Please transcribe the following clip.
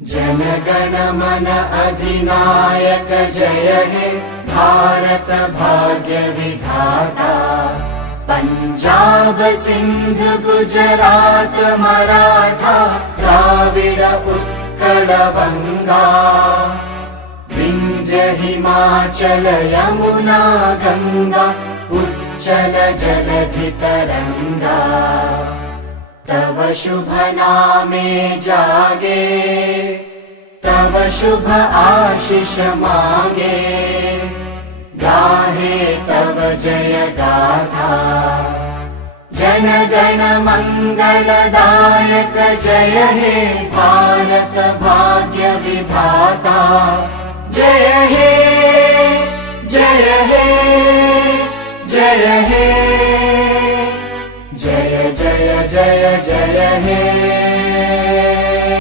जनगण मन अधिनायक जय हे भारत भाग्य विधाता। पंजाब सिंध गुजरात मराठा द्राविड उत्कल बंगा। विंध्य हिमाचल यमुना गंगा उच्चल जलधि तरंगा। तव शुभ नामे जागे तव शुभ आशीष मागे। गाहे तव जय गाथा जनगण मंगलदायक जय हे भारत भाग्य विधाता। जय हे जय हे जय हे जय जय जय जय हे।